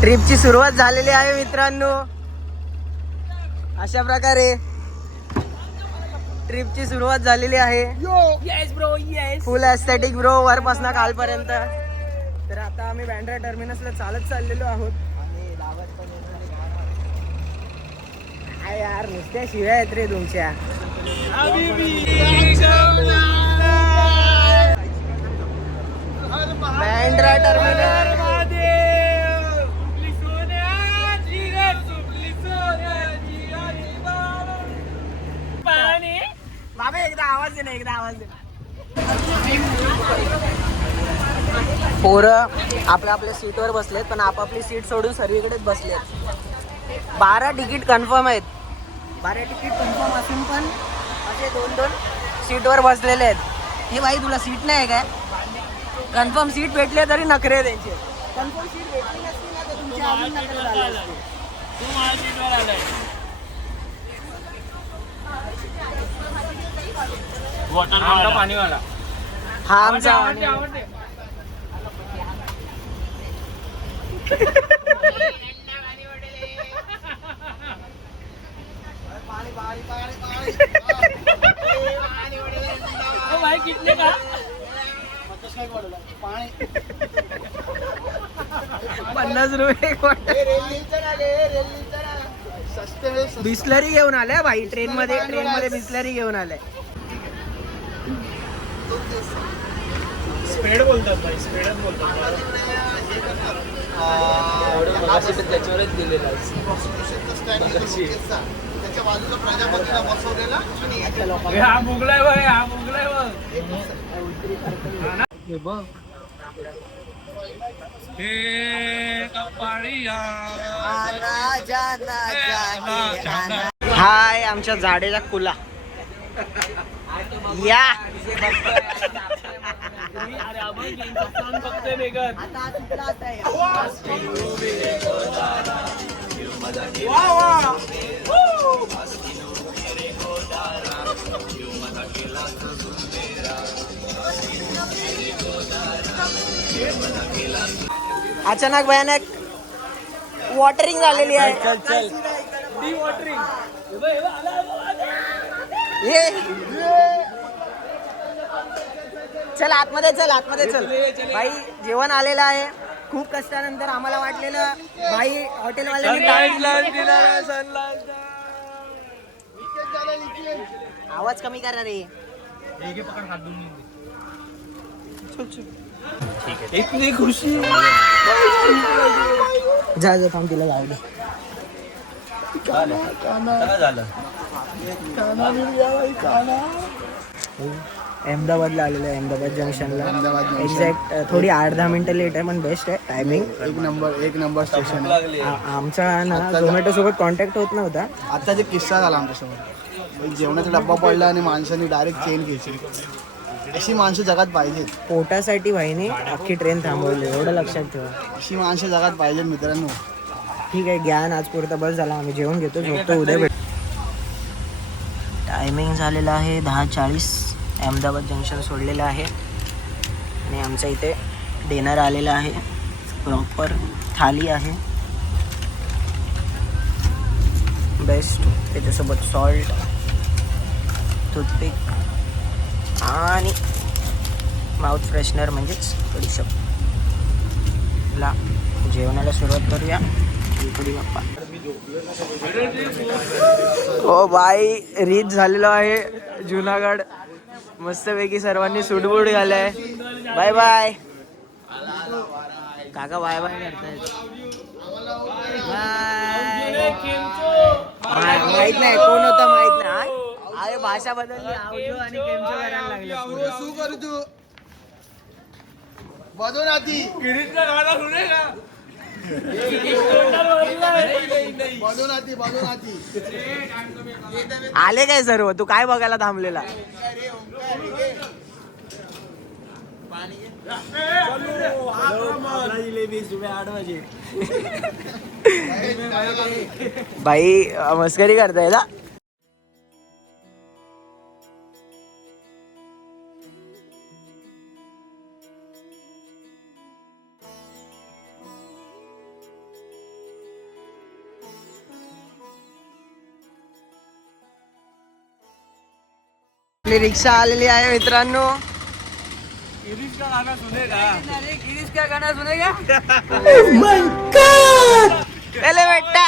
ट्रिपची सुरुवात झालेली आहे मित्रांनो. अशा प्रकारे ट्रिपची सुरुवात झालेली आहे. Yes bro yes. फुल एस्थेटिक ब्रो वरपासून खालपर्यंत. तर आता आम्ही बँड्रा टर्मिनसला चालत चाललेलो आहोत. काय यार नुसत्या शिव्या आहेत रे तुमच्या. बँड्रा टर्मिनस. बाबा एकदा आवाज दे ना, एकदा आवाज दे. पोरं आपल्या आपल्या सीटवर बसलेत, पण आपापली सीट सोडून सर्वीकडेच बसलेत. 12 तिकीट कन्फर्म आहेत. 12 तिकीट कन्फर्म असून पण असे 2-2 सीटवर बसलेले आहेत. हे भाई तुला सीट नाही काय? कन्फर्म सीट भेटले तरी नखरे त्यांचे. कन्फर्म सीट भेटली नसती ना तर तुमचे अजून नखरे झाले असते. तू माझ्या सीटवर आलाय. वॉटर पाणीवाला हा आमचा भाई कितने का 50 रुपये. बिस्लरी घेऊन आलाय भाई. ट्रेन मध्ये बिस्लरी घेऊन आलाय. स्प्रेड बोलतात भाई, स्प्रेडच बोलतात. त्याच्यावरच दिलेला त्याच्या बाजूला प्रजापतीला बसवलेला. हा मुगलाय बघ, हा मुगलाय बघ. हाय आमच्या जाडेजा कुला या. अचानक भयानक वॉटरिंग झालेली आहे. चल आतमध्ये चल. भाई जेवण आलेलं आहे. खूप कष्टानंतर आम्हाला वाटलेलं भाई हॉटेलवाल्यांनी आवाज कमी करा रे. इतनी खुशी. जा थांब तिला जाऊ दे. अहमदाबादला आलेलं आहे. अहमदाबाद जंक्शनला. एक्झॅक्ट थोडी 8-10 मिनिटं लेट आहे पण बेस्ट आहे टायमिंग. एक नंबर स्टेशन आहे. आमचा ना झोमॅटो सोबत कॉन्टॅक्ट होत नव्हता. आता जे किस्सा झाला आमच्यासोबत. जेवणाचा डब्बा पडला आणि माणसांनी डायरेक्ट चेन घ्यायची. अशी माणसं जगात पाहिजेत. पोटासाठी भाईने अख्खी ट्रेन थांबवली. एवढं लक्षात ठेवा. अशी माणसं जगात पाहिजेत मित्रांनो. ठीक आहे ज्ञान आज पुरता बस झाला. आम्ही जेवण घेतो, झोपतो, उद्या भेट. टायमिंग झालेला आहे 10:40. अहमदाबाद जंक्शन सोडलेलं आहे आणि आमच्या इथे डिनर आलेला आहे. प्रॉपर थाली आहे बेस्ट. त्याच्यासोबत सॉल्ट, टूथपिक आणि माउथ फ्रेशनर म्हणजेच बडीशेप. ला जेवणाला सुरुवात करूया. बाप्पा ओ बाई रीच झालेलो आहे जुनागड. मस्तपैकी सर्वांनी सूटबूट घालाय. बाय बाय काका. बाय बाय करतायत. माहित नाही कोण होता, माहित नाही. अरे भाषा बदलली. आवजो आणि केमचो करायला लागले. तू करू तू बदो नाती आले काय सर्व? तू काय बघायला थांबलेला? भाई मस्करी करताय ना. आपली रिक्षा आलेली आहे मित्रांनो. चले बेटा,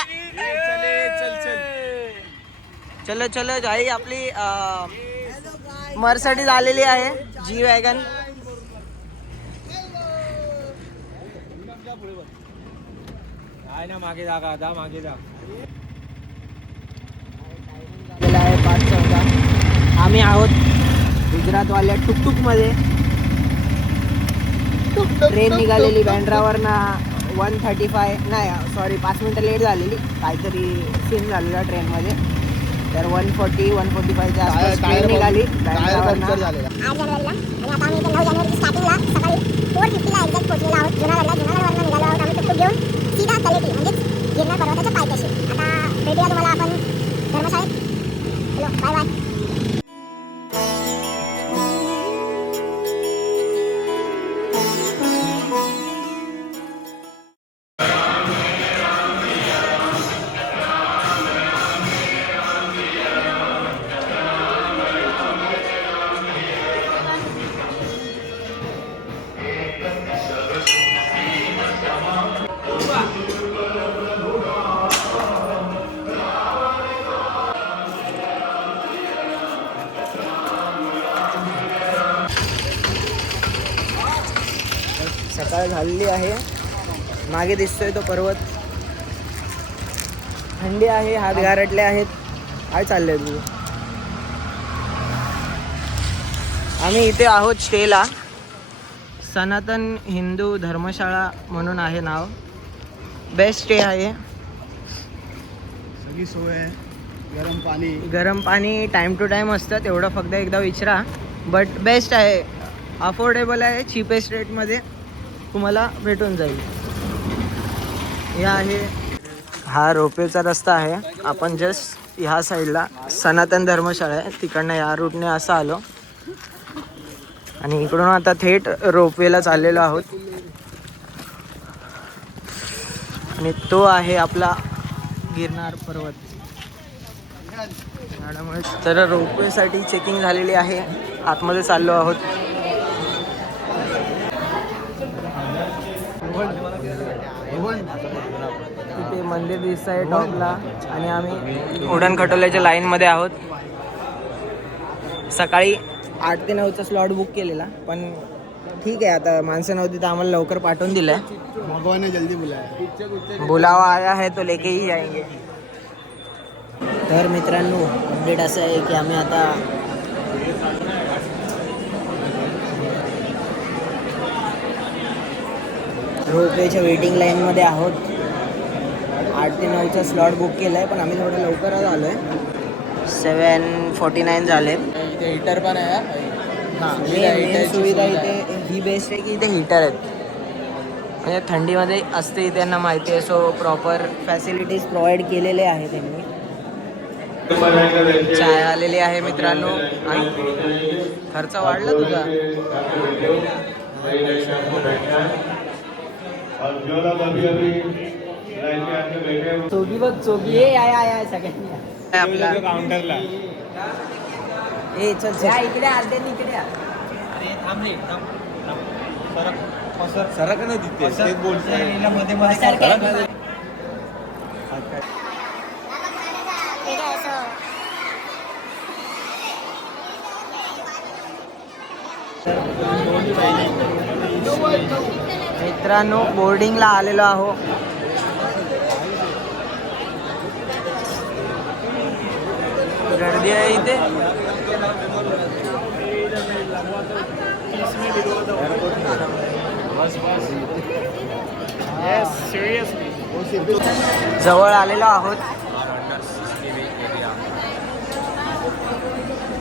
चलो चलो भाई. आपली मर्सिडीज आलेली आहे, जी वॅगन. मागे जा मागे जा. झालेला आहे 5:14. आम्ही आहोत गुजरातवाल्या टुकटुक मध्ये. ट्रेन निघालेली बँड्रावरना 1:35 नाही सॉरी 5 मिनिटं लेट झालेली, काहीतरी सीन झालेला ट्रेनमध्ये. तर 1:40-1:45च्या आसपास ट्रेन निघाली बँड्रावरना. झालेला आणि आता आम्ही 9 जानेवारी स्टार्टिंगला सकाळी 4:50ला एक्झॅक्ट पोहोचलेलो आहोत जुनागडला. जुनागडवरून निघालो आहोत आम्ही टुकटुक घेऊन सीधा तलेटी म्हणजेच गिरनार पर्वताच्या पायथ्याशी. आता भेटूया तुम्हाला आपण धर्मशाळेत. Hello bye bye. सकाळ झालेली आहे. मागे दिसतोय तो पर्वत. थंडी आहे, हात गारटले आहेत. काय चाललंय तुझं? आम्ही इथे आहोत स्टेला. सनातन हिंदू धर्मशाळा म्हणून आहे नाव. बेस्ट स्टे आहे. सगळी सोय आहे, गरम पाणी टाइम टू टाइम असतं, तेवढं फक्त एकदा विचारा. बट बेस्ट आहे, अफोर्डेबल आहे, चीपेस्ट रेटमध्ये तुम्हाला भेटून जाईल. हे आहे, हा रोपवेचा रस्ता आहे. आपण जस्ट ह्या साईडला सनातन धर्मशाळा आहे, तिकडनं या रूटने असं आलो आणि इकडून आता थेट रोपवेला चाललेलो आहोत. आणि तो आहे आपला गिरनार पर्वत. तर रोपवेसाठी चेकिंग झालेली आहे. आतमध्ये चाललो आहोत. तिथे मंदिर दिसत आहे टॉपला आणि आम्ही उड्डाण खटोल्याच्या लाईनमध्ये आहोत. सकाळी 8 ते 9चा स्लॉट बुक केलेला, पण ठीक आहे, आता माणसं नव्हती तर आम्हाला लवकर पाठवून दिलं आहे. भगवान ने जल्दी बुलाया. बुलावा आया है तो लेके ही जाएंगे. तर मित्रांनो, अपडेट असं आहे की आम्ही आता रोपवेच्या वेटिंग लाईनमध्ये आहोत. 8 ते 9चा स्लॉट बुक केला आहे, पण आम्ही थोडं लवकरच आलो आहे. 7:49 झाले. इथे हीटर पण आहे. हां, मेन सुविधा इथे ही बेस्ट आहे की इथे हीटर आहेत. म्हणजे थंडीमध्ये असते त्यांना माहिती आहे. सो प्रॉपर फॅसिलिटीज प्रोव्हाइड केलेले आहे त्यांनी. चाय आलेली आहे मित्रांनो. आणि खर्च वाढला तुझा. चोगी बघ, चोगी आहे सगळ्यांनी आपला काउंटरला ए चल चल इकडे अर्धे इकडे. अरे थांब रे, सरक ना तिथे तेच बोलतोय मध्ये मित्रांनो, बोर्डिंगला आलेलो आहो. गर्दी आहे इथे. जवळ आलेलो आहोत.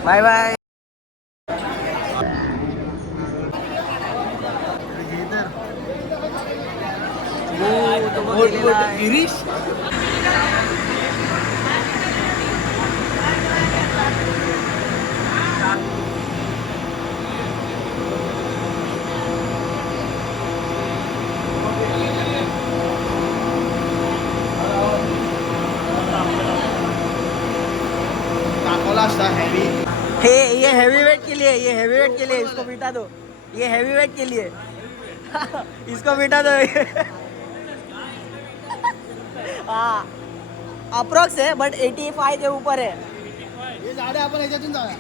Bye bye. गिरीश दाखवला असता हॅवी. हे हैवी वेट के लिए, ये हैवी वेट के लिए, इसको बिठा दो, ये हैवी वेट के लिए इसको बिठा दो हाँ अप्रॉक्स है बट 85 के ऊपर है. हे झाडे आपण ह्याच्यातून जाऊया.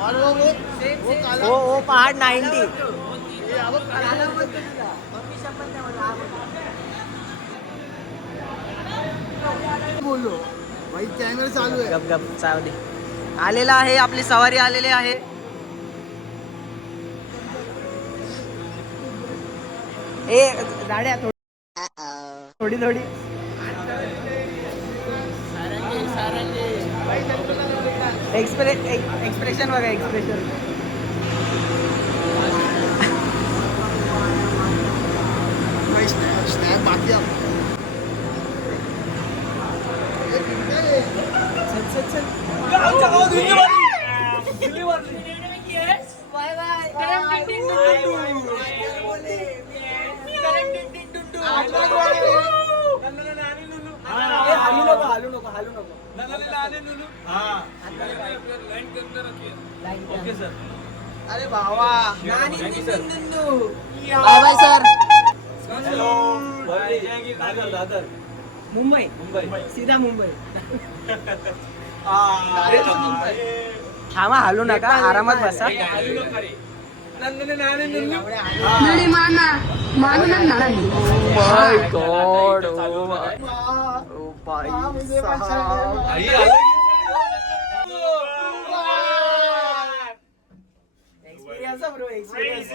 और वो काला वो पहाड़ 90. हे आपण काला बोललो भाई कॅमेरा चालू आहे. गप गप चालू दे. आलेला आहे आपली सवारी आलेली आहे. ए गाड्या थोडी थोडी एक्सप्रेशन बघा एक्सप्रेशन. स्नॅप बाकी आहे. हालू नको. अरे भावा bye bye sir. Dadar Mumbai सीधा मुंबई. थांबा हालू नका आरामात बसा. माय गॉड ओ भाई साहब. Experience bro experience.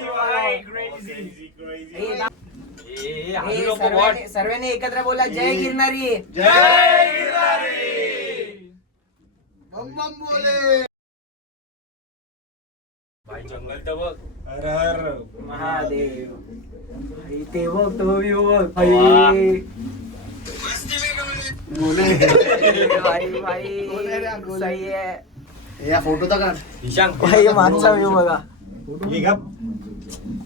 सर्वांनी एकत्र बोला जय गिरणारी. बम बम बोले. महादेव भाई ते बघ तो व्ह्यू बघ भाई. बोले भाई भाई सही आहे या फोटोचा काढ. भाई मागचा व्ह्यू बघा.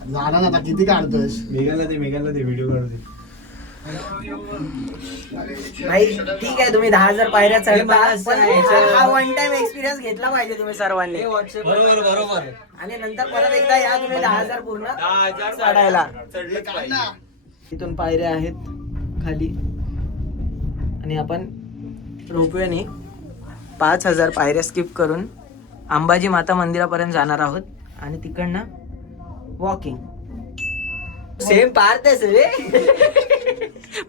झाला ना आता किती काढतोयस. मेघाला ते व्हिडिओ काढू दे. भाई ठीक आहे तुम्ही 10,000 पायऱ्या चढता पण हा वन टाइम एक्सपिरियन्स घेतला पाहिजे तुम्ही सर्वांनी. बरोबर आणि नंतर परत एकदा या तुम्ही 10,000 पूर्ण चढायला. काढ ना. इथून पायऱ्या आहेत खाली आणि आपण रोपवेने 5,000 पायऱ्या स्किप करून अंबाजी माता मंदिरापर्यंत जाणार आहोत आणि तिकडनं वॉकिंग. सेम पार्थ रे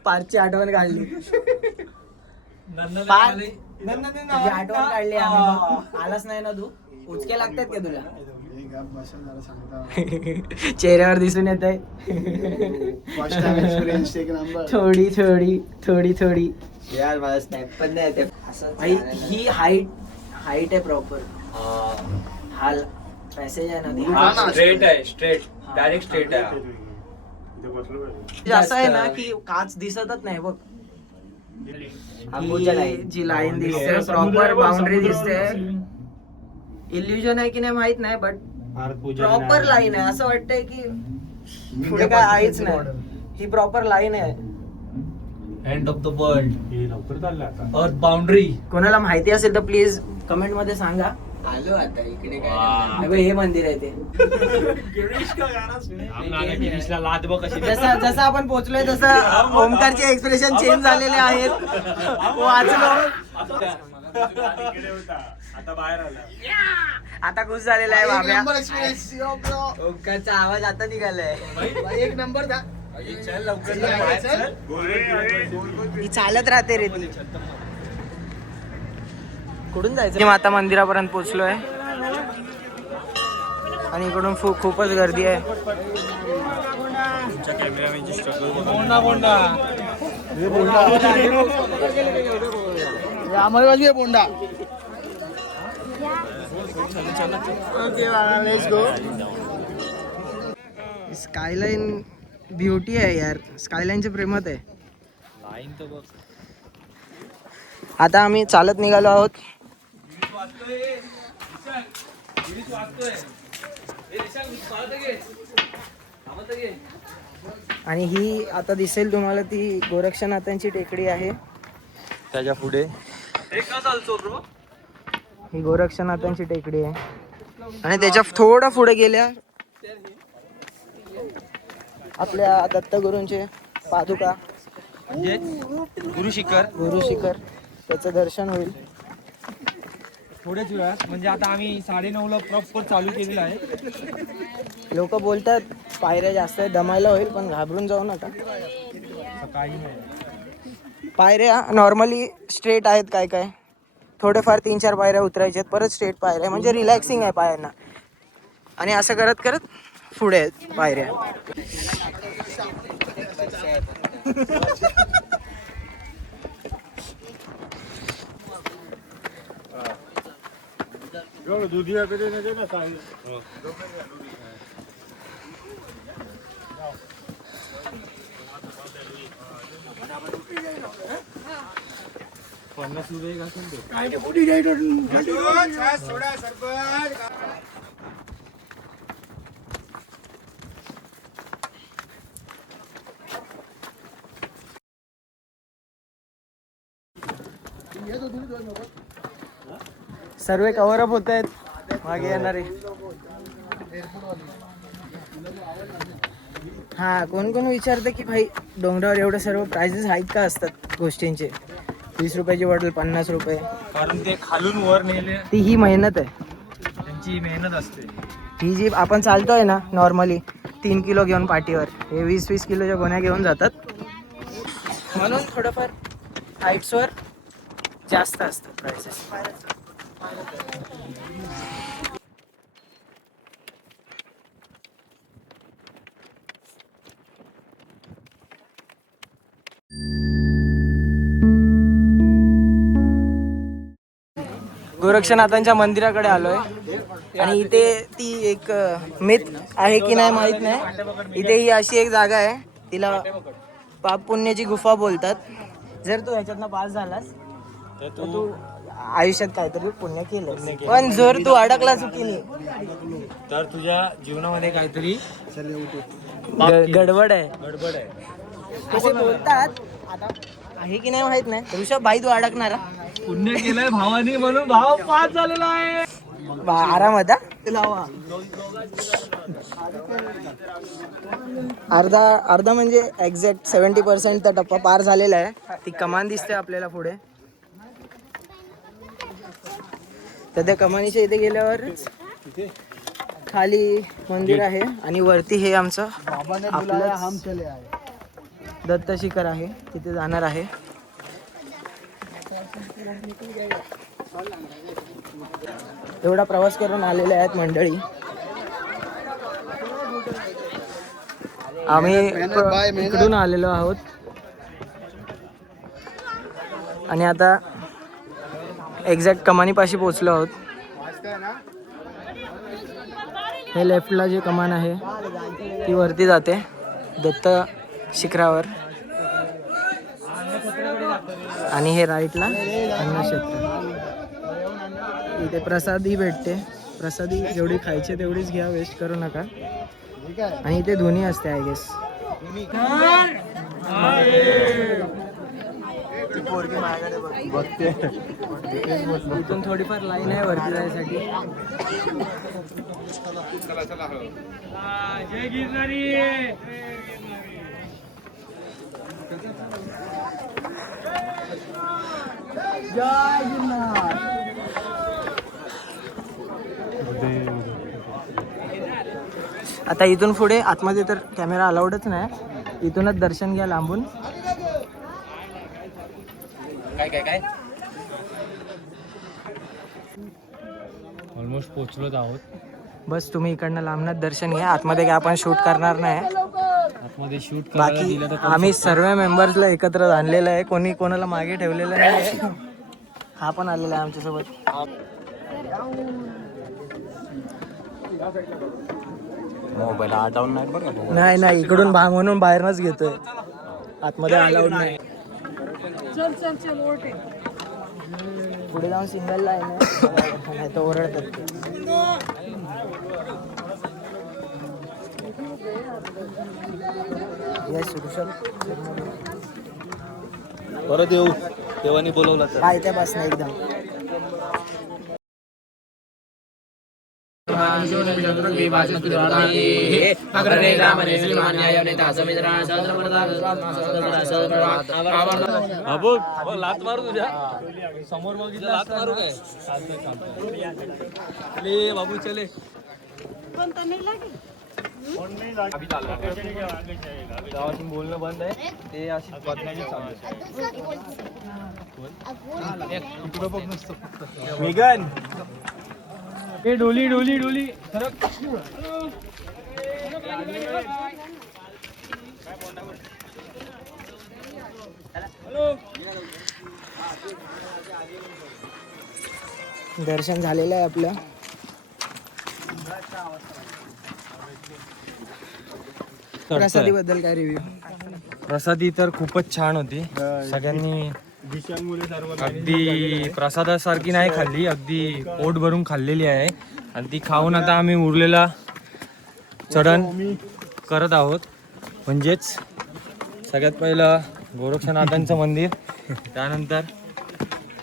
पार्थची आठवण काढली. तुझी आठवण काढली आम्ही. आलाच नाही ना तू. उचके लागतात का तुला. हे गप बसा जरा सांगता. चेहऱ्यावर दिसून येत आहे फर्स्ट टाइम एक्सपिरियन्स एक नंबर. थोडी यार मला स्नॅप पण नाही येते. भाई ही हाईट आहे प्रॉपर. हा पॅसेज आहे ना हा ना. स्ट्रेट आहे स्ट्रेट डायरेक्ट स्ट्रेट आहे. असं आहे ना की काच दिसतच नाही बघ. ही जी लाईन दिसते प्रॉपर बाउंड्री दिसते. इल्युजन आहे की नाही माहित नाही बट प्रॉपर लाईन आहे. असं वाटतंय की पुढे काय आहेच नाही. ही प्रॉपर लाईन आहे. एंड ऑफ द वर्ल्ड अर्थ बाउंड्री. कोणाला माहिती असेल तर प्लीज कमेंट मध्ये सांगा. आलो आता इकडे हे मंदिर आहे ते. जसं आपण पोहोचलोय तसं ओमकारचे एक्सप्रेशन चेंज झालेले आहेत. वाचलो आता बाहेर आला. आता खुश झालेला आहे एक बाब्या. Number experience. Yo bro. ओमकारचा आवाज आता निघालाय. भाई एक नंबर दा. चल लवकर चल. ही चालत राहते रे ती. कुठून जायचं. माता मंदिरापर्यंत पोहोचलोय आणि इकडून खूपच गर्दी आहे. हे बोंडा. हे आम्हाला बाजू आहे बोंडा. Okay let's go. Skyline beauty आहे यार. स्कायलाईनच्या प्रेमात आहे. आता आम्ही चालत निघालो आहोत. आणि ही आता दिसेल तुम्हाला ती गोरक्षनाथांची टेकडी आहे. त्याच्या पुढे ही गोरक्षनाथांची टेकडी आहे आणि त्याच्या थोडा पुढे गेल्या आपल्या दत्तगुरूंचे पादुका गुरु शिखर त्याचं दर्शन होईल थोड्याच वेळात. म्हणजे आता आम्ही 9:30ला प्रॉपर चालू केलेलं आहे. लोक बोलतात पायऱ्या जास्त दमायला होईल, पण घाबरून जाऊ नका. काही नाही. पायऱ्या नॉर्मली स्ट्रेट आहेत, काय काय थोडेफार 3-4 पायऱ्या उतरायच्या आहेत, परत स्ट्रेट पायऱ्या, म्हणजे रिलॅक्सिंग आहे पायांना. आणि असं करत करत पुढे आहेत पायऱ्या. सर्वे कव्हर अप होत आहेत मागे येणारे. हा, कोण कोण विचारतं की भाई डोंगरावर एवढं सर्व प्राइजेस आहेत का असतात गोष्टींचे. 20 रुपयाची बॉटल 50 रुपये. कारण ते खालून वर नेले, ती ही मेहनत आहे, त्यांची मेहनत असते. ही जी आपण चालतोय ना नॉर्मली 3 किलो घेऊन पाठीवर, हे 20-20 किलोच्या गोण्या घेऊन जातात. म्हणून थोडंफार हाईट्सवर जास्त असतात प्राइसेस. गोरक्षनाथांच्या मंदिराकडे आलोय आणि इथे ती एक मिथ आहे की नाही माहित नाही. इथे ही अशी एक जागा आहे, तिला पाप पुण्याची गुफा बोलतात. जर तू ह्याच्यातनं पास झालास तर तू आयुष्यात काहीतरी पुण्य केलं, पण जर तू अडकला चुकीने तर तुझ्या जीवनामध्ये काहीतरी गडबड आहे गडबड आहे. असे बोलतात. आता आहे की नाही माहित नाही. ऋषभ भाई तू अडकणार हा? पुण्य केलंय भावानी म्हणून भाव पास झालेला आहे. आरामात अर्धा म्हणजे एक्झॅक्ट 70% चा टप्पा पार झालेला आहे. ती कमान दिसते आपल्याला पुढे. तर त्या कमानीच्या इथे गेल्यावर खाली मंदिर आहे आणि वरती हे आमचं आपलं दत्त शिखर आहे, तिथे जाणार आहे. एवढा प्रवास करून आलेले आहेत मंडळी. आम्ही इकडून आलेलो आहोत आणि आता एक्झॅक्ट कमानीपाशी पोहोचलो आहोत. हे लेफ्टला जी कमान आहे ती वरती जाते दत्त शिखरावर आणि हे राईटला अन्नक्षेत्र. इथे प्रसादी भेटते. प्रसादी जेवढी खायची तेवढीच घ्या, वेस्ट करू नका. आणि इथे धुनी असते आय गेस. इथून थोडीफार लाईन आहे वरती जायसाठी. जय गिरनारी. जय गिरनार. आता इथून पुढे आतमध्ये तर कॅमेरा अलाउडच नाही, इथूनच दर्शन घ्या लांबून. काय ऑलमोस्ट पोहोचलोच आहोत. बस तुम्ही इकडनं लांबनच दर्शन घ्या. आतमध्ये काय आपण शूट करणार नाही. आतमध्ये शूट बाकी आम्ही सर्व मेंबर्सला एकत्र आणलेलं आहे, कोणी कोणाला मागे ठेवलेलं नाही. हा पण आलेला आहे आमच्यासोबत. मोबाईल आठवून नाही बरं. नाही इकडून भांग म्हणून बाहेरनच घेतोय, आतमध्ये अलाउड नाही. पुढे जाऊन सिंगल लाईन आहे, तर ओरडतात. येस ऋषभ परत येऊ तेव्हा बोलवलं तर काय त्या बस नाही एकदम लात मारू तुझ्या समोर बघितलं लात मारू काय चालतंय बाबू चले गावातून बोलणं बंद आहे ते अशी बदनामी चालू आहे. मेगन ए डोली डोली डोली सरक. दर्शन झालेलं आहे आपलं. प्रसादी बद्दल काय रिव्ह्यू? प्रसादी तर खूपच छान होती. सगळ्यांनी अगदी प्रसादासारखी नाही खाल्ली, अगदी पोट भरून खाल्लेली आहे. आणि ती खाऊन आता आम्ही उरलेला चढण करत आहोत. म्हणजेच सगळ्यात पहिलं गोरक्षनाथांचं मंदिर, त्यानंतर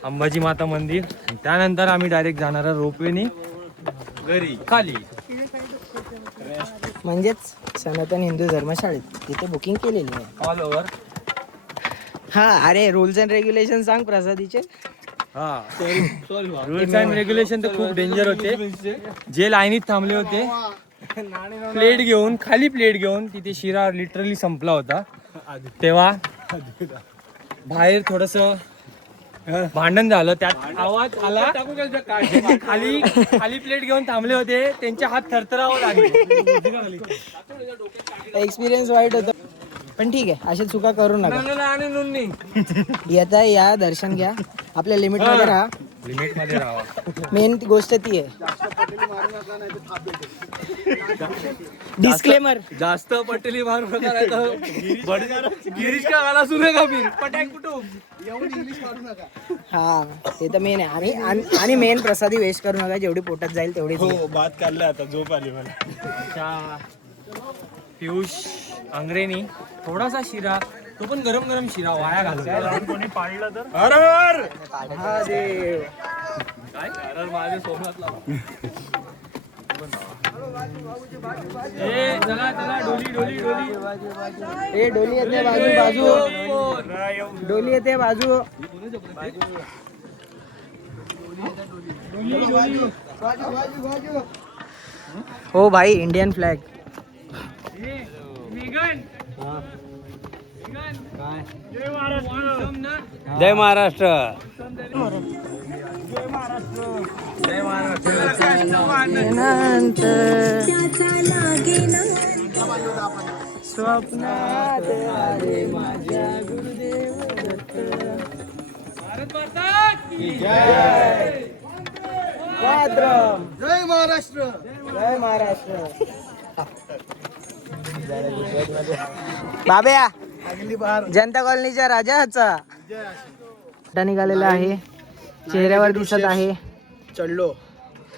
अंबाजी माता मंदिर, त्यानंतर आम्ही डायरेक्ट जाणार रोपवेनी घरी खाली. म्हणजेच सनातन हिंदू धर्मशाळेत तिथे बुकिंग केलेली आहे ऑल ओव्हर. हा अरे रूल्स अँड रेग्युलेशन सांग प्रसादीचे. हा रूल्स अँड रेग्युलेशन तर खूप डेंजर होते. जे लाईनीत थांबले होते प्लेट घेऊन, खाली प्लेट घेऊन, तिथे शिरा लिटरली संपला होता. तेव्हा बाहेर थोडस भांडण झालं, त्यात आवाज आला. खाली खाली प्लेट घेऊन थांबले होते त्यांचे हात थरथरावं लागले. एक्सपिरियन्स वाईट होता पण ठीक आहे, अशा चुका करू नका. आणि नोंदणी येता या दर्शन घ्या, आपल्या लिमिट मध्ये राहा. लिमिट मध्ये राहा. मेन गोष्ट ती आहे. डिस्क्लेमर. जास्त पटेली मारू नका नाही तर गिरीश का गाला सुरू का फिर पटाक कुटुंब. हा ते तर मेन आहे. आणि मेन प्रसादी वेस्ट करू नका, जेवढी पोटात जाईल तेवढी. बात काढलं आता, झोप आली मला. पियुष अंग्रेनी थोडासा शिरा, तो पण गरम गरम शिरा वाया घालतो. कोणी पाळलं तर महादेव काय माझे सोमनाथला. ए चला चला डोली डोली डोली. ए डोली येते बाजू बाजू. डोली येते बाजू. हो भाई, इंडियन फ्लॅग. जय महाराष्ट्र. स्वप्नात आले माझ्या गुरुदेव दत्त. भारत माता की जय. मातरम. जय महाराष्ट्र. जय महाराष्ट्र. बाब्या जनता कॉलनीच्या राजाचा निघालेला आहे, चेहऱ्यावर दिसत आहे. चढलो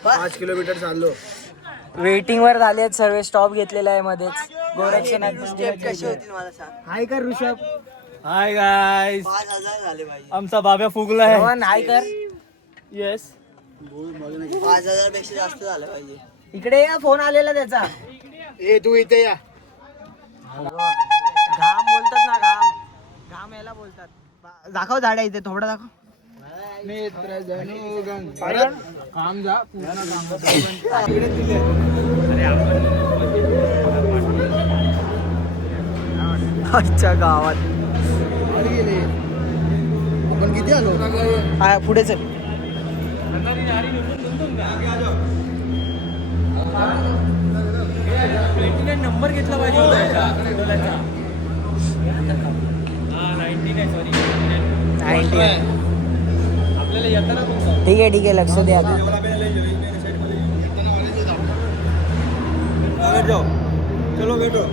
5 किलोमीटर चाललो. वेटिंग वर झाले आहेत सर्व. स्टॉप घेतलेला आहे मध्येच. गोरक्षनाथ कशी होती मला सांग. हाय कर ऋषभ. हाय गाईस, आमचा बाब्या फुगला आहे. हाय कर. येस 5000 पेक्षा जास्त झालं पाहिजे. इकडे या, फोन आलेला त्याचा. ए तू इथे या. घाम बोलतात ना, घाम घाम याला बोलतात. दाखव झाड इथे, थोडं दाखव. नेत्र जनुगं. काम जा. अच्छा गावात आपण किती आलो? हा पुढे चल. नंबर घेतला पाहिजे होता याचा. हा 19 आहे, सॉरी 90. आपल्याला येताना तुमचा. ठीक आहे लक्ष द्या. चलो भेटो.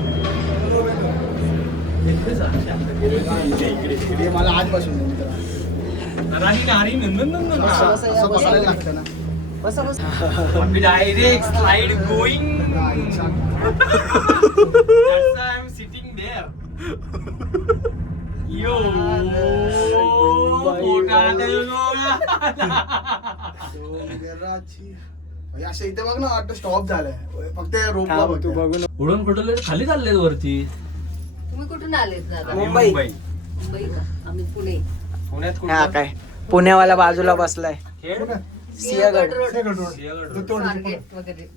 हे मला आजपासून असं बसायला लागतं ना. Direct slide going. I am sitting there. यो डोंगराची म्हणजे असं इथे बघ ना वाटतं स्टॉप झालाय फक्त रोपला बघ तू बघू उडून फुटवले खाली चालले वरती. तुम्ही कुठून आलेत दादा? मुंबई. मुंबई का? आम्ही पुणे. पुण्यात हा काय पुण्यावाला बाजूला बसलाय सिंहगड. स्वारगेट वगैरे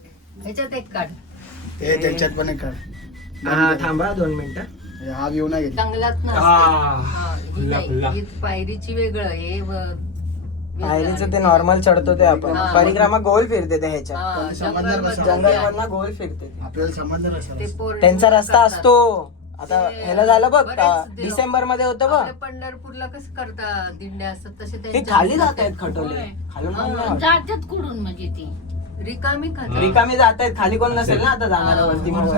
ह्याच्यात एक काढ. ते त्यांच्यात पण एक काढ. हा थांबा 2 मिनिटं. हा व्ह्यू नाही घेतला. जंगलात ना ही नाही, ही पायरीची वेगळं हे पायरीचं ते नॉर्मल चढतो ते आपण हा. परिक्रमा गोल फिरते ते ह्याच्या हा, समजणार कसं? जंगल मधला गोल फिरते ते. आपल्याला समजलं ते कसं पोरं त्यांचा रस्ता करतात. असतो. आता ते ह्याला झालं बघ बरेच देव- डिसेंबर मध्ये होतं बघ आपल्या पंढरपूरला कसं करतात दिंड्या असतात तसे ते त्यांच्या खाली जात आहेत खटोले खालून कोण नाही होत. जातात कुठून म्हणजे ती रिकामी खातात. रिकामी जात आहेत खाली कोण नसेल ना आता जाणार वरती मग.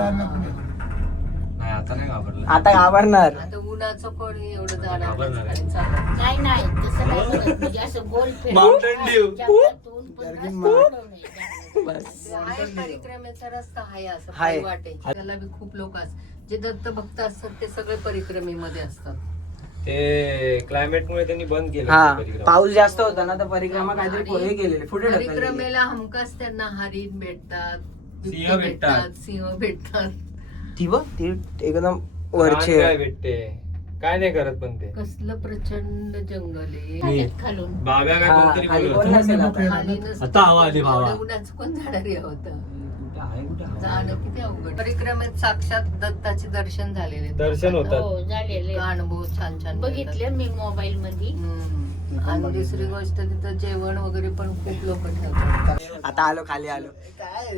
नाही आता नाही घाबरलं. आता घाबरणार. आता उन्हाचं कोण एवढं जाणार घाबरणार आहे. आणि चालत. नाही नाही तसं नाही करत. म्हणजे असं गोल फेर Mountain Dew. जंगलातून पण रस्ता बनवलाय. बस ते आहे परिक्रमेचा रस्ता आहे असं हाय. काही वाटे त्याला बी खूप लोक असतात जे दत्त भक्त असतात ते सगळे परिक्रमेमध्ये असतात. ते क्लायमेट मुळे त्यांनी बंद केलं हा परिक्रमा. पाऊस जास्त होता ना तर परिक्रमा काहीतरी हे केलेले पुढे ढकललेली. परिक्रमेला हमखास त्यांना हरिण भेटतात, बिबटे सिंह भेटतात. सिंह भेटतात. ती बघ ती एकदम रान वरचे काय भेटते काय नाही करत पण ते कसलं प्रचंड जंगल आहे. खात्यात खालून बाब्या काय हा, कोणतरी खाली बोलत कोण होता. नसेल आता. खाली नसतं. आता हवा आली भावा. एवढ्या उन्हाचं कोण जाणार आहे होतं कुठे आहे, कुठे आहे? जाणं किती अवघड. परिक्रमेत साक्षात दत्ताचे दर्शन झालेले आहेत. दर्शन होतात. हो झालेले इतका अनुभव छान छान बघितले मी मोबाईल मध्ये. हम्म. आणि दुसरी गोष्ट तिथं जेवण वगैरे पण खूप लोक ठेवतात. आता आलो खाली आलो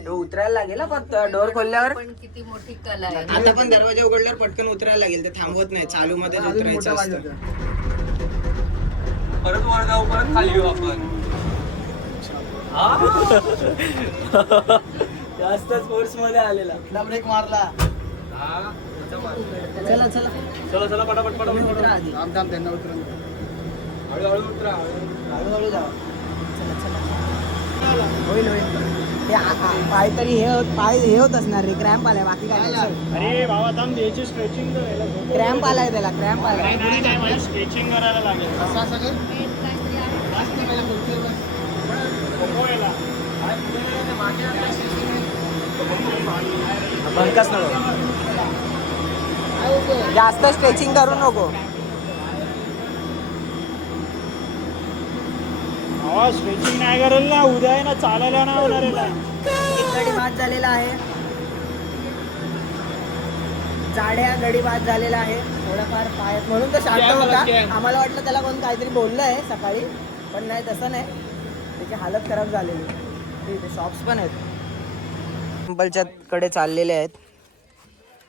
तो उतरायला लागेल हा फक्त डोर खोलल्यावर. पण किती मोठी कला आहे. आता पण दरवाजा उघडल्यावर पटकन उतरायला लागेल ते थांबवत नाही चालू मध्ये उतरायचं असतं. परत वर जाऊ परत खाली येऊ आपण. जास्त फोर्स मध्ये आलेला ब्रेक मारला. हा, त्याचा मार्ग. चला चला चला चला पटापट पटापट उतरा आधी. थांब थांब त्यांना उतरून दे. हळूहळू उतरा हळूहळू. हळूहळू जावा. चला चला होईल होईल ते पाय तरी पाय हे होत असणार रे क्रॅम्प आलाय बाकी काय नाही. अरे बाबा थांब द्यायची स्ट्रेचिंग क्रॅम्प आलाय त्याला क्रॅम्प आलाय. स्ट्रेचिंग करायला लागेल. असं असं कर. जास्त नाही पहिला खुर्चीवर बस. बंकच नको जास्त स्ट्रेचिंग करू नको. स्ट्रेचिंग नाही करेल ना उद्या आहे ना चालायला नाही होणार गडी बाद झालेला आहे. जाड्या गडी बाद झालेला आहे थोडाफार पाय म्हणून तो शांत होता. आम्हाला वाटलं त्याला कोण काहीतरी बोललं आहे सकाळी पण नाही तसं नाही त्याची हालत खराब झालेली. तिथे शॉप्स पण आहेत टेम्पलच्या कडे चाललेले आहेत.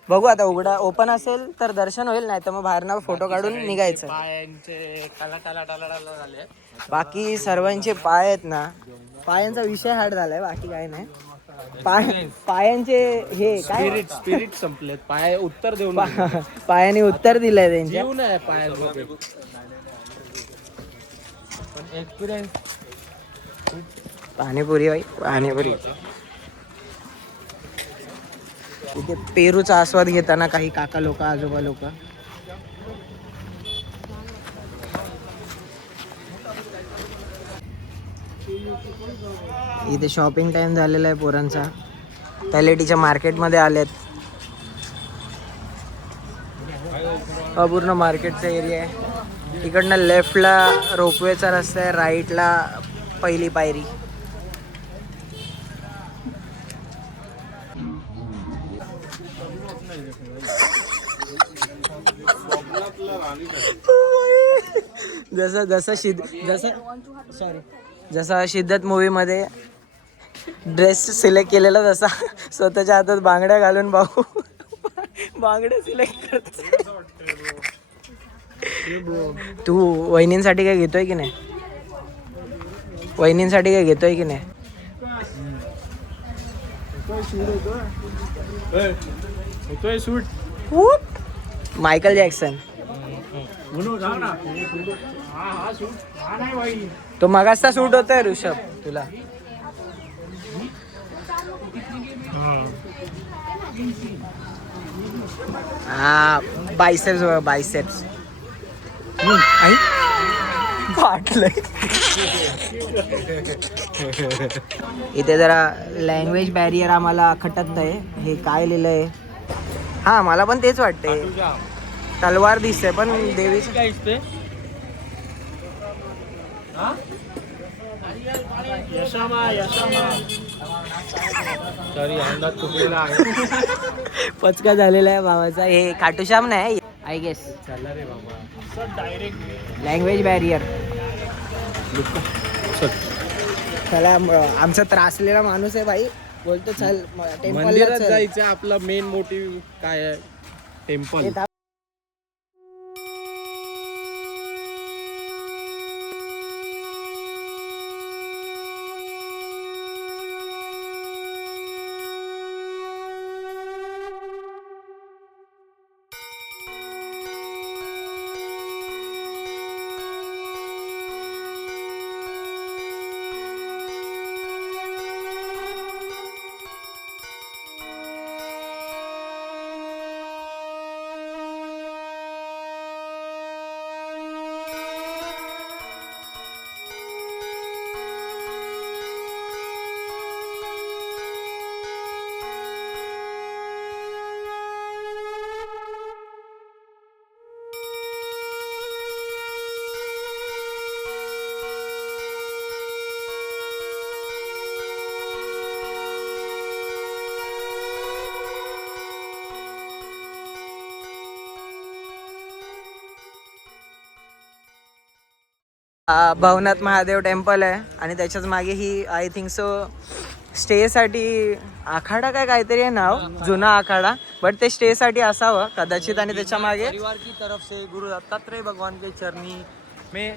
बघू आता उघडा ओपन असेल तर दर्शन होईल नाही तर मग बाहेरनं फोटो काढून निघायचं. बाकी सर्वांचे पाय आहेत ना पायांचा विषय हार्ड झालाय बाकी काय नाही. पायांचे हे काय स्पिरिट संपलेत पाय उत्तर देऊन पायाने उत्तर दिलंय त्यांच्या. जीव नाही पायांमध्ये पण एक्सपिरियन्स. पाणीपुरी बाई पाणीपुरी. इथे पेरूचा आस्वाद घेताना काही काका लोक आजोबा लोक. इथे शॉपिंग टाइम झालेला आहे पोरांचा. तलेटीच्या मार्केटमध्ये आलेत. अपूर्ण मार्केटचा एरिया आहे. इकडनं लेफ्टला रोपवेचा रस्ता आहे राईटला पहिली पायरी. जसा शिद्दत मूवी मध्ये ड्रेस सिलेक्ट केलेला तसा स्वतःच्या हातात बांगड्या घालून भाऊ बांगड्या सिलेक्ट करत. तू वहिनींसाठी काय घेतोय की नाही? वहिनींसाठी काय घेतोय की नाही? होतोय सूट मायकल जॅक्सन तो मगासचा सूट होतोय ऋषभ तुला. हा बायसेप्स बायसेप्स फाटलंय. इथे जरा लँग्वेज बॅरियर आम्हाला खटत आहे. हे काय लिहिलंय? हा मला पण तेच वाटते. तलवार दिसते पण देवीची काय दिसते? सॉरी अंदाज चुकलेला आहे. पचका झालेला आहे भावाचा. हे खाटूश्याम नाही आय गेस. चला रे बाबा लँग्वेज बॅरियर. चला आमचा त्रासलेला माणूस आहे भाई. बोलतो चल टेम्पलला मंदिरात चल. जायचं. आपला मेन मोटिव्ह काय आहे? टेम्पल. भवनाथ महादेव टेम्पल आहे आणि त्याच्याच मागे ही आय थिंक सो स्टेसाठी आखाडा काय काहीतरी आहे नाव, जुना आखाडा. बट ते स्टेसाठी असावं कदाचित. आणि त्याच्या मागे परिवार की तरफ से गुरु दत्तात्रेय भगवान के चरणी में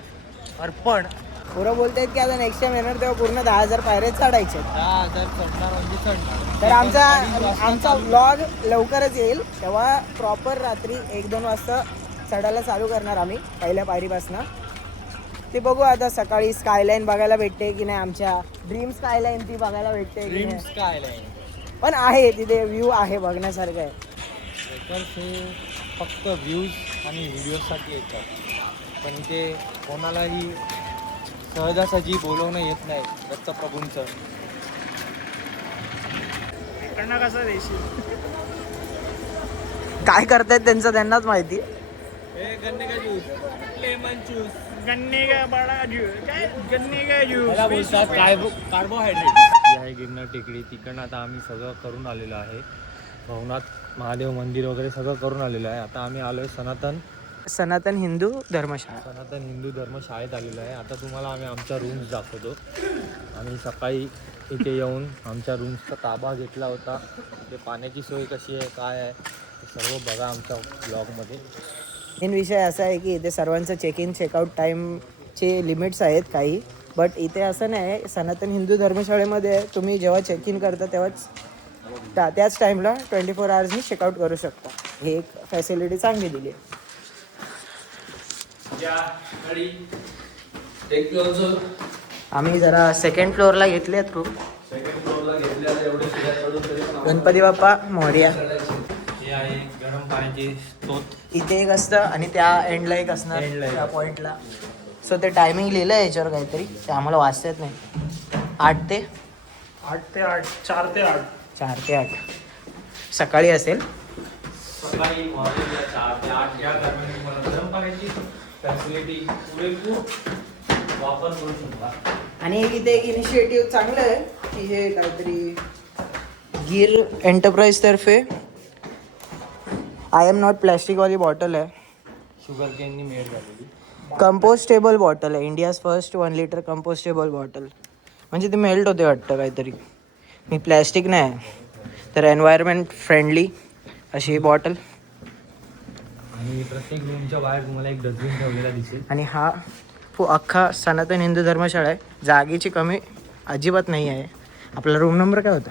अर्पण. पुरं बोलतायत की आता नेक्स्ट टाइम येणार तेव्हा पूर्ण 10,000 पायऱ्या चढायचे. 10,000 चढणार म्हणजे चढणार. तर आमचा व्लॉग लवकरच येईल. तेव्हा प्रॉपर रात्री 1-2 वाजता चढायला चालू करणार आम्ही पहिल्या पायरीपासनं. ते बघू आता सकाळी स्कायलाईन बघायला भेटते की नाही. आमच्या ड्रीम स्कायलाईन ती बघायला भेटते की ड्रीम नाही. स्कायलाईन पण आहे तिथे व्ह्यू आहे बघण्यासारखं आहे. हे फक्त व्ह्यूज आणि व्हिडिओसाठी येतात. पण इथे कोणालाही सहजासहजी बोलवणं येत नाही दत्तप्रभूंचं. काय करतायत त्यांचं त्यांनाच माहिती. गन्ने का ज्यूस, लेमन ज्यूस, गन्ने का बडा ज्यूस, काय गन्ने का ज्यूस त्याला बोलतात. कार्बोहायड्रेट. ही आहे गिरनार टेकडी. तिकडनं आता आम्ही सगळं करून आलेलो आहे. भवनाथ महादेव मंदिर वगैरे सगळं करून आलेलं आहे. आता आम्ही आलोय सनातन हिंदू धर्मशाळा. सनातन हिंदू धर्मशाळेत आलेलो आहे. आता तुम्हाला आम्ही आमच्या रूम्स दाखवतो. आम्ही सकाळी इथे येऊन आमच्या रूम्सचा ताबा घेतला होता. ते पाण्याची सोय कशी आहे काय आहे ते सर्व बघा आमच्या ब्लॉगमध्ये. मेन विषय असा आहे की इथे सर्वांचं चेक इन चेकआउट टाईमचे लिमिट्स आहेत काही. बट इथे असं नाही. सनातन हिंदू धर्मशाळेमध्ये तुम्ही जेव्हा चेक इन करता तेव्हाच त्याच टाईमला 24 आवर्सनी चेकआउट करू शकता. ही एक फॅसिलिटी चांगली दिली आहे. आम्ही जरा सेकंड फ्लोअरला घेतलेत रूम. गणपती बाप्पा मोरया. हे आहे गरम पाण्याची स्तोत. इथे एक असतं आणि त्या एंडला एक असणार त्या पॉईंटला. सो ते टायमिंग लिहिलं आहे याच्यावर काहीतरी. ते आम्हाला वाचता येत नाही. 8 ते 4 ते 8. 4 ते 8 सकाळी असेल. सकाळी 4 ते 8 या दरम्यान तुम्हाला गरम पाण्याची फॅसिलिटी पुरेपूर वापर करू शकता. आणि इथे एक इनिशिएटिव्ह चांगलं आहे की हे काहीतरी गिर एंटरप्राइज तर्फे आय एम नॉट प्लॅस्टिकवाली बॉटल आहे. शुगर केननी मेड झालेली कंपोस्टेबल बॉटल आहे. India's first 1 litre compostable bottle. म्हणजे ते मेल्ट होते वाटतं काहीतरी. मी प्लॅस्टिक नाही तर एन्व्हायरमेंट फ्रेंडली अशी बॉटल. आणि प्रत्येक रूमच्या बाहेर तुम्हाला एक डस्टबिन ठेवलेला दिसेल. आणि हा अख्खा सनातन हिंदू धर्मशाळा आहे. जागेची कमी अजिबात नाही आहे. आपला रूम नंबर काय होता?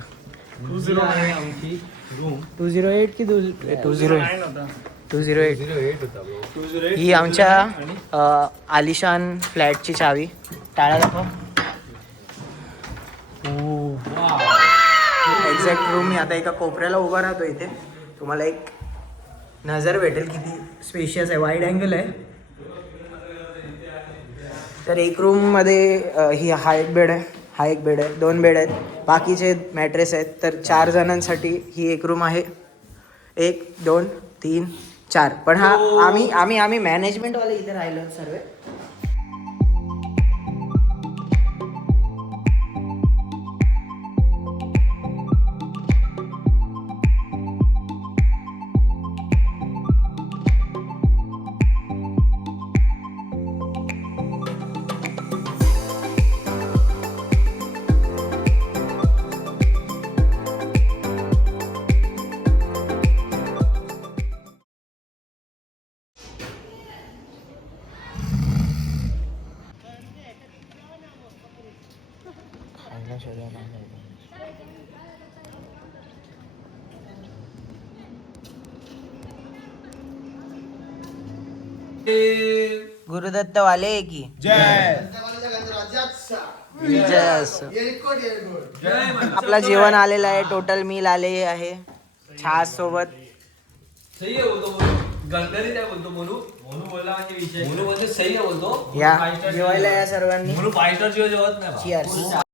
208 आहे आमची रूम. 208 की 208? 208 होता bro. ही आमच्या आलिशान फ्लॅटची चावी. टाळा दाखव. Exact room. मी आता एका कोपऱ्याला उभा राहतो. इथे तुम्हाला एक नजर भेटेल किती स्पेशियस आहे. वाईड अँगल आहे. तर एक रूममध्ये हा एक बेड आहे, हा एक बेड आहे, 2 बेड आहेत, बाकीचे मॅट्रेस आहेत. तर 4 जणांसाठी ही एक रूम आहे. 1 2 3 4. पण हा आम्ही मॅनेजमेंटवाले इथे राहिलो सर्व. गुरुदत्त वाले की जय असो. आपला जेवण आलेलं आहे, टोटल मील आले आहे छास सोबत. सही आहे बोलतो गणगरी काय बोलतो म्हणू बोलला म्हणजे विषय म्हणू म्हणजे सही आहे बोलतो या जेवायला या सर्वांनी. म्हणून 5 स्टार जेवत नाही. Cheers.